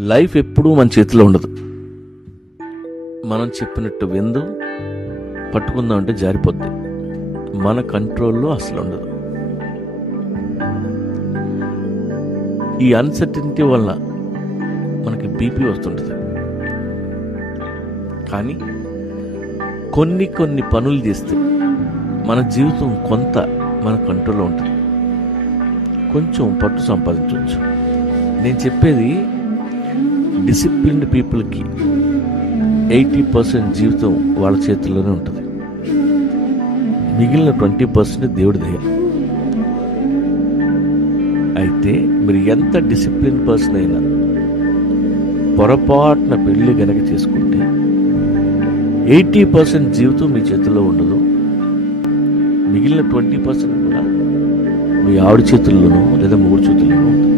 Life ఎప్పుడూ మన చేతిలో ఉండదు. మనం చెప్పినట్టు విందు పట్టుకుందాం అంటే జారిపోద్ది. మన కంట్రోల్లో అసలు ఉండదు. ఈ అన్సర్టనిటీ వల్ల మనకి బీపీ వస్తుంటుంది. కానీ కొన్ని పనులు చేస్తే మన జీవితం కొంత మన కంట్రోల్లో ఉంటుంది. కొంచెం పట్టు సంపాదించవచ్చు. నేను చెప్పేది డిసిప్లిన్డ్ పీపుల్కి 80% జీవితం వాళ్ళ చేతుల్లోనే ఉంటుంది. మిగిలిన 20% దేవుడి దయ. అయితే మీరు ఎంత డిసిప్లిన్ పర్సన్ అయినా పొరపాటున పెళ్లి గనక చేసుకుంటే 80% జీవితం మీ చేతుల్లో ఉండదు. మిగిలిన 20% కూడా మీ ఆవిడ చేతుల్లోనో లేదా మూడు చేతుల్లోనో ఉంటుంది.